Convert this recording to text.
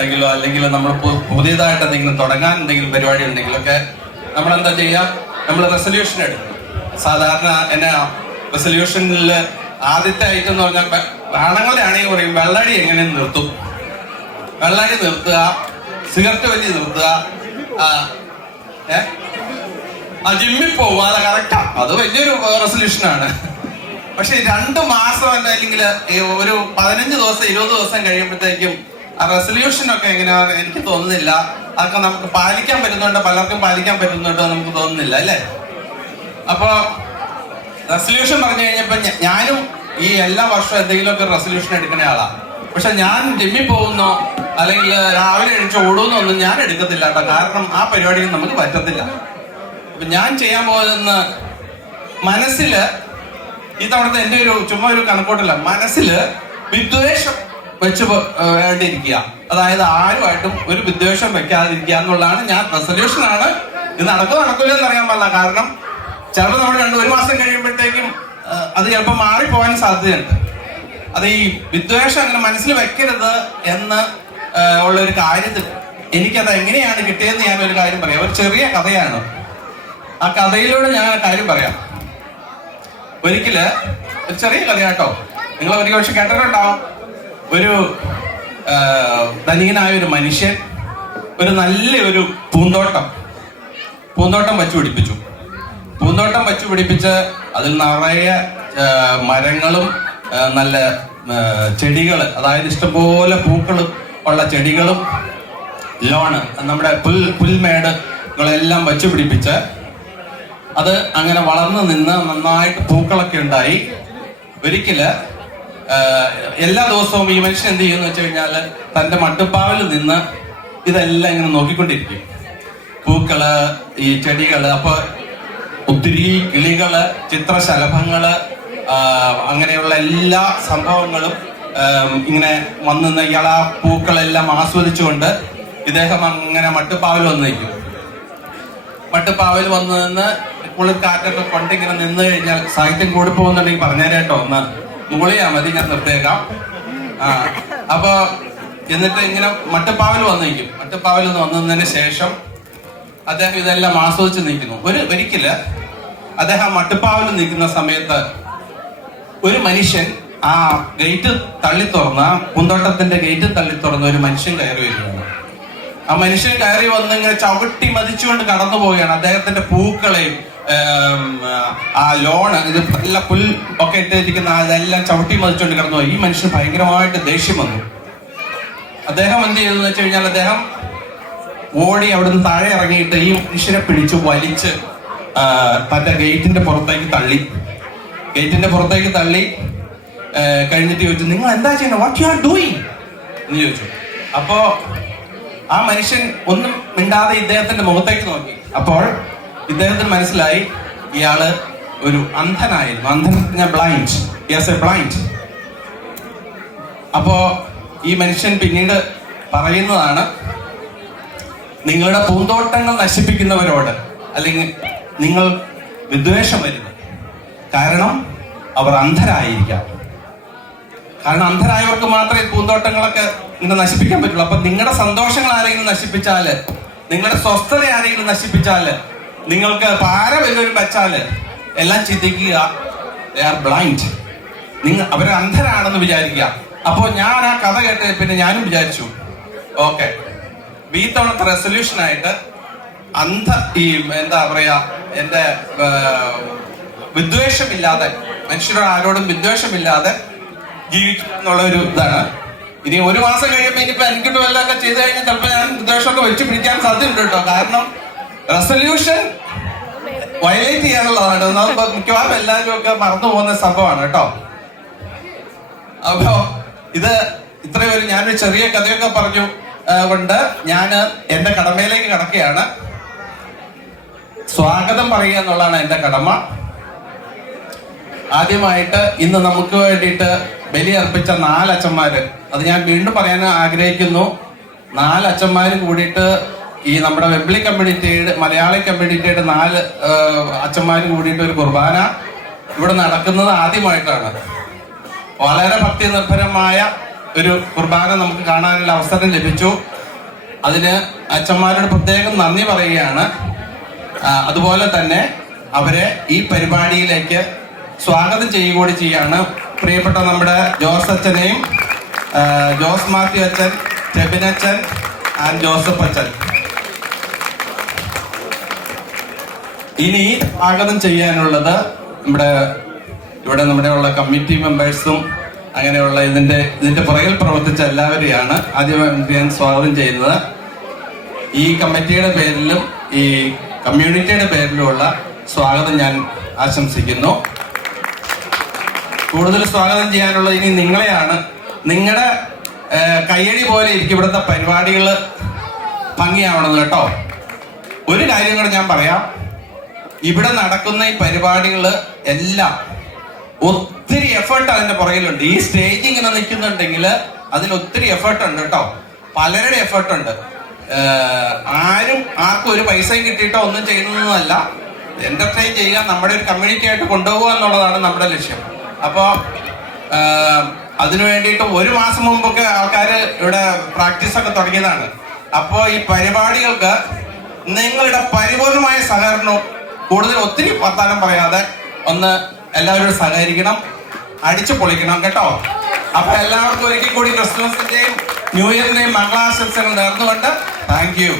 ഉണ്ടെങ്കിലോ അല്ലെങ്കിൽ നമ്മൾ പുതിയതായിട്ട് എന്തെങ്കിലും തുടങ്ങാൻ എന്തെങ്കിലും പരിപാടി ഉണ്ടെങ്കിലൊക്കെ നമ്മൾ എന്താ ചെയ്യുക, നമ്മൾ റെസൊല്യൂഷൻ എടുക്കും. സാധാരണ എന്നെ റെസൊല്യൂഷനിൽ ആദ്യത്തെ ഐറ്റം എന്ന് പറഞ്ഞാൽ ആണുങ്ങളുടെ ആണെങ്കിൽ പറയും വെള്ളടി എങ്ങനെ നിർത്തും, വെള്ളടി നിർത്തുക, സിഗരറ്റ് വലിയ നിർത്തുക, ജിമ്മിൽ പോവുക, അത് കറക്റ്റാ, അത് വലിയൊരു റെസൊല്യൂഷനാണ്. പക്ഷെ 2 മാസം അല്ലെങ്കിൽ ഒരു 15 ദിവസം 20 ദിവസം കഴിയുമ്പോഴത്തേക്കും ആ റെസൊല്യൂഷനൊക്കെ എങ്ങനെയാ എനിക്ക് തോന്നുന്നില്ല. അതൊക്കെ നമുക്ക് പാലിക്കാൻ പറ്റുന്നുണ്ട്, പലർക്കും പാലിക്കാൻ പറ്റുന്നുണ്ടോ നമുക്ക് തോന്നുന്നില്ല അല്ലേ. അപ്പൊ റെസൊല്യൂഷൻ പറഞ്ഞു കഴിഞ്ഞപ്പോ ഞാനും ഈ എല്ലാ വർഷവും എന്തെങ്കിലുമൊക്കെ റെസൊല്യൂഷൻ എടുക്കുന്ന ആളാണ്. പക്ഷെ ഞാൻ ജിമ്മിൽ പോകുന്നോ അല്ലെങ്കിൽ രാവിലെ എഴുന്നേറ്റ് ഓടുന്നൊന്നും ഞാൻ എടുക്കത്തില്ല കേട്ടോ. കാരണം ആ പരിപാടികൾ നമുക്ക് പറ്റത്തില്ല. അപ്പൊ ഞാൻ ചെയ്യാൻ പോകുന്ന മനസ്സില് ഇതവിടുത്തെ എന്റെ ഒരു ചുമ്മാ ഒരു കണക്കോട്ടല്ല, മനസ്സില് വിദ്വേഷം വെച്ച് വേണ്ടിയിരിക്കുക. അതായത് ആരുമായിട്ടും ഒരു വിദ്വേഷം വെക്കാതിരിക്കുക എന്നുള്ളതാണ് ഞാൻ റെസൊല്യൂഷനാണ്. ഇത് നടക്കില്ല എന്ന് അറിയാൻ പാടില്ല. കാരണം ചിലപ്പോൾ നമ്മൾ 1 മാസം കഴിയുമ്പോഴത്തേക്കും അത് ചിലപ്പോൾ മാറിപ്പോകാൻ സാധ്യതയുണ്ട്. അത് ഈ വിദ്വേഷം അങ്ങനെ മനസ്സിൽ വെക്കരുത് എന്ന് ഉള്ള ഒരു കാര്യത്തിൽ എനിക്കത് എങ്ങനെയാണ് കിട്ടിയതെന്ന് ഞാനൊരു കാര്യം പറയാം. ഒരു ചെറിയ കഥയാണ്. ആ കഥയിലൂടെ ഞാൻ കാര്യം പറയാം. ഒരിക്കല് ഒരു ചെറിയ കഥയാട്ടോ, നിങ്ങൾ ഒരു പക്ഷെ കേട്ടിട്ടുണ്ടാവും. ഒരു ധനികനായ ഒരു മനുഷ്യൻ ഒരു നല്ലൊരു പൂന്തോട്ടം വച്ചു പിടിപ്പിച്ചു. പൂന്തോട്ടം വച്ചു പിടിപ്പിച്ച് അതിൽ നിറയെ മരങ്ങളും നല്ല ചെടികൾ, അതായത് ഇഷ്ടംപോലെ പൂക്കൾ ഉള്ള ചെടികളും ലോണ്, നമ്മുടെ പുൽമേടുകളെല്ലാം വച്ചു പിടിപ്പിച്ച് അത് അങ്ങനെ വളർന്നു നിന്ന് നന്നായിട്ട് പൂക്കളൊക്കെ ഉണ്ടായി. ഒരിക്കല് എല്ലാ ദിവസവും ഈ മനുഷ്യൻ എന്ത് ചെയ്യുമെന്ന് വെച്ച് കഴിഞ്ഞാല് തന്റെ മട്ടുപ്പാവിൽ നിന്ന് ഇതെല്ലാം ഇങ്ങനെ നോക്കിക്കൊണ്ടിരിക്കും. പൂക്കള്, ഈ ചെടികള്. അപ്പൊ ഒത്തിരി കിളികള്, ചിത്രശലഭങ്ങള്, അങ്ങനെയുള്ള എല്ലാ സംഭവങ്ങളും ഇങ്ങനെ വന്ന് ഇയാൾ ആ പൂക്കളെല്ലാം ആസ്വദിച്ചുകൊണ്ട് ഇദ്ദേഹം അങ്ങനെ മട്ടുപ്പാവിൽ വന്ന് നിൽക്കും. മട്ടുപ്പാവിൽ വന്ന് നിന്ന് കുളിർ കാറ്റൊക്കെ കൊണ്ടിങ്ങനെ നിന്ന് കഴിഞ്ഞാൽ സാഹിത്യം കൂടി പോകുന്നുണ്ടെങ്കിൽ പറഞ്ഞേരേട്ടോ, ഒന്ന് മുകളിയാ മതി, ഞാൻ നിർത്തേക്കാം. അപ്പൊ എന്നിട്ട് ഇങ്ങനെ മട്ടുപ്പാവിൽ വന്ന് നിൽക്കും. മട്ടുപ്പാവിൽ വന്നതിന് ശേഷം അദ്ദേഹം ഇതെല്ലാം ആസ്വദിച്ച് നിൽക്കുന്നു. ഒരിക്കല് അദ്ദേഹം മട്ടുപ്പാവിൽ നിൽക്കുന്ന സമയത്ത് ഒരു മനുഷ്യൻ ആ ഗേറ്റ് തള്ളി തുറന്ന, പൂന്തോട്ടത്തിന്റെ ഗേറ്റ് തള്ളി തുറന്ന ഒരു മനുഷ്യൻ കയറി വരുന്നു. ആ മനുഷ്യൻ കയറി വന്ന് ഇങ്ങനെ ചവിട്ടി മതിച്ചുകൊണ്ട് കടന്നു പോവുകയാണ്. അദ്ദേഹത്തിന്റെ പൂക്കളെയും ആ ലോണ്, ഇത് നല്ല പുൽ ഒക്കെ ഇട്ടിരിക്കുന്ന അതെല്ലാം ചവിട്ടി മതിച്ചുകൊണ്ട് കടന്നു പോയി. ഈ മനുഷ്യൻ ഭയങ്കരമായിട്ട് ദേഷ്യം വന്നു. അദ്ദേഹം എന്ത് ചെയ്തെന്ന് വെച്ച് കഴിഞ്ഞാൽ അദ്ദേഹം ഓടി അവിടുന്ന് താഴെ ഇറങ്ങിയിട്ട് ഈ മനുഷ്യനെ പിടിച്ച് വലിച്ച് തന്റെ ഗേറ്റിന്റെ പുറത്തേക്ക് തള്ളി. കഴിഞ്ഞിട്ട് ചോദിച്ചു, നിങ്ങൾ എന്താ ചെയ്യുന്നത്, വാട്ട് യു ആർ ഡൂയിങ് എന്ന് ചോദിച്ചു. അപ്പോ ആ മനുഷ്യൻ ഒന്നും മിണ്ടാതെ ഇദ്ദേഹത്തിന്റെ മുഖത്തേക്ക് നോക്കി. അപ്പോൾ ഇദ്ദേഹത്തിന് മനസ്സിലായി ഇയാള് ഒരു അന്ധനായിരുന്നു. ബ്ലൈൻഡ്. അപ്പോ ഈ മനുഷ്യൻ പിന്നീട് പറയുന്നതാണ്, നിങ്ങളുടെ പൂന്തോട്ടങ്ങൾ നശിപ്പിക്കുന്നവരോട് അല്ലെങ്കിൽ നിങ്ങൾ വിദ്വേഷം വരുന്നു. കാരണം അവർ അന്ധരായിരിക്കാം. കാരണം അന്ധരായവർക്ക് മാത്രമേ പൂന്തോട്ടങ്ങളൊക്കെ ഇങ്ങനെ നശിപ്പിക്കാൻ പറ്റുള്ളൂ. അപ്പൊ നിങ്ങളുടെ സന്തോഷങ്ങൾ ആരെങ്കിലും നശിപ്പിച്ചാല്, നിങ്ങളുടെ സ്വസ്ഥത ആരെങ്കിലും നശിപ്പിച്ചാല്, നിങ്ങൾക്ക് പാര വല്ലവരും വെച്ചാല് എല്ലാം ചിന്തിക്കുക, they are blind. അവര് അന്ധരാണെന്ന് വിചാരിക്കുക. അപ്പൊ ഞാൻ ആ കഥ കേട്ട് പിന്നെ ഞാനും വിചാരിച്ചു, ഓക്കെ, ഈ തവണത്തെ റെസൊല്യൂഷനായിട്ട് എന്താ പറയാ, എന്റെ വിദ്വേഷമില്ലാതെ, മനുഷ്യരോട് ആരോടും വിദ്വേഷമില്ലാതെ ജീവിക്കുക എന്നുള്ള ഒരു ഇതാണ്. ഇനി 1 മാസം കഴിയുമ്പോൾ ഇനിയിപ്പോ എനിക്കിട്ട് വല്ലതൊക്കെ ചെയ്ത് കഴിഞ്ഞാൽ ചിലപ്പോൾ ഞാൻ വിദ്വേഷമൊക്കെ വെച്ച് പിടിക്കാൻ സാധ്യതയുണ്ട് കേട്ടോ. കാരണം റെസൊല്യൂഷൻ വയലേറ്റ് ചെയ്യാനുള്ളതാണ്. മിക്കവാറും എല്ലാവരും ഒക്കെ മറന്നു പോകുന്ന സംഭവമാണ് കേട്ടോ. അപ്പോ ഇത് ഇത്രയും ഞാനൊരു ചെറിയ കഥയൊക്കെ പറഞ്ഞു കൊണ്ട് ഞാൻ എന്റെ കടമയിലേക്ക് കടക്കുകയാണ്. സ്വാഗതം പറയുക എന്നുള്ളതാണ് എന്റെ കടമ. ആദ്യമായിട്ട് ഇന്ന് നമുക്ക് വേണ്ടിയിട്ട് ബലി അർപ്പിച്ച 4 അച്ഛന്മാര്, അത് ഞാൻ വീണ്ടും പറയാൻ ആഗ്രഹിക്കുന്നു. 4 അച്ഛന്മാര് കൂടിയിട്ട് ഈ നമ്മുടെ വെബ്ലി കമ്മ്യൂണിറ്റിയുടെ, മലയാളി കമ്മ്യൂണിറ്റിയുടെ 4 അച്ഛന്മാര് കൂടിയിട്ട് ഒരു കുർബാന ഇവിടെ നടക്കുന്നത് ആദ്യമായിട്ടാണ്. വളരെ ഭക്തി നിർഭരമായ ഒരു കുർബാന നമുക്ക് കാണാനുള്ള അവസരം ലഭിച്ചു. അതിന് അച്ഛന്മാരോട് പ്രത്യേകം നന്ദി പറയുകയാണ്. അതുപോലെ തന്നെ അവരെ ഈ പരിപാടിയിലേക്ക് സ്വാഗതം ചെയ്യുകൂടി ചെയ്യാണ്. പ്രിയപ്പെട്ട നമ്മുടെ ജോസ് അച്ഛനെയും ജോസ് മാത്യു അച്ഛൻ, ടെബിനച്ഛൻ ആൻഡ് ജോസഫ് അച്ഛൻ. ഇനി സ്വാഗതം ചെയ്യാനുള്ളത് ഇവിടെ നമ്മുടെ ഉള്ള കമ്മിറ്റി മെമ്പേഴ്സും അങ്ങനെയുള്ള ഇതിന്റെ പുറകിൽ പ്രവർത്തിച്ച എല്ലാവരെയാണ് ആദ്യമായി ഞാൻ സ്വാഗതം ചെയ്യുന്നത്. ഈ കമ്മിറ്റിയുടെ പേരിലും ഈ കമ്മ്യൂണിറ്റിയുടെ പേരിലുമുള്ള സ്വാഗതം ഞാൻ ആശംസിക്കുന്നു. കൂടുതൽ സ്വാഗതം ചെയ്യാനുള്ളത് ഇനി നിങ്ങളെയാണ്. നിങ്ങളുടെ കയ്യടി പോലെ ഇരിക്കും ഇവിടുത്തെ പരിപാടികൾ ഭംഗിയാവണമെന്ന് കേട്ടോ. ഒരു കാര്യം കൂടെ ഞാൻ പറയാം. ഇവിടെ നടക്കുന്ന ഈ പരിപാടികൾ എല്ലാം ഒത്തിരി എഫേർട്ട് അതിന്റെ പുറകിലുണ്ട്. ഈ സ്റ്റേജ് ഇങ്ങനെ നിൽക്കുന്നുണ്ടെങ്കിൽ അതിൽ ഒത്തിരി എഫേർട്ട് ഉണ്ട് കേട്ടോ. പലരുടെ എഫേർട്ട് ഉണ്ട്. ആർക്കും ഒരു പൈസയും കിട്ടിയിട്ടോ ഒന്നും ചെയ്യുന്നതല്ല. എന്റർടൈൻ ചെയ്യുക, നമ്മുടെ ഒരു കമ്മ്യൂണിറ്റി ആയിട്ട് കൊണ്ടുപോകുക എന്നുള്ളതാണ് നമ്മുടെ ലക്ഷ്യം. അപ്പോ അതിനു വേണ്ടിയിട്ട് 1 മാസം മുമ്പൊക്കെ ആൾക്കാർ ഇവിടെ പ്രാക്ടീസ് ഒക്കെ തുടങ്ങിയതാണ്. അപ്പോൾ ഈ പരിപാടികൾക്ക് നിങ്ങളുടെ പരിപൂർണമായ സഹകരണവും, കൂടുതൽ ഒത്തിരി വർത്താനം പറയാതെ ഒന്ന് എല്ലാവരും സഹകരിക്കണം, അടിച്ചു പൊളിക്കണം കേട്ടോ. അപ്പൊ എല്ലാവർക്കും ഒരിക്കൽ കൂടി ക്രിസ്മസിന്റെയും ന്യൂ ഇയറിന്റെയും മംഗളാശംസകൾ നേർന്നുകൊണ്ട് താങ്ക് യു.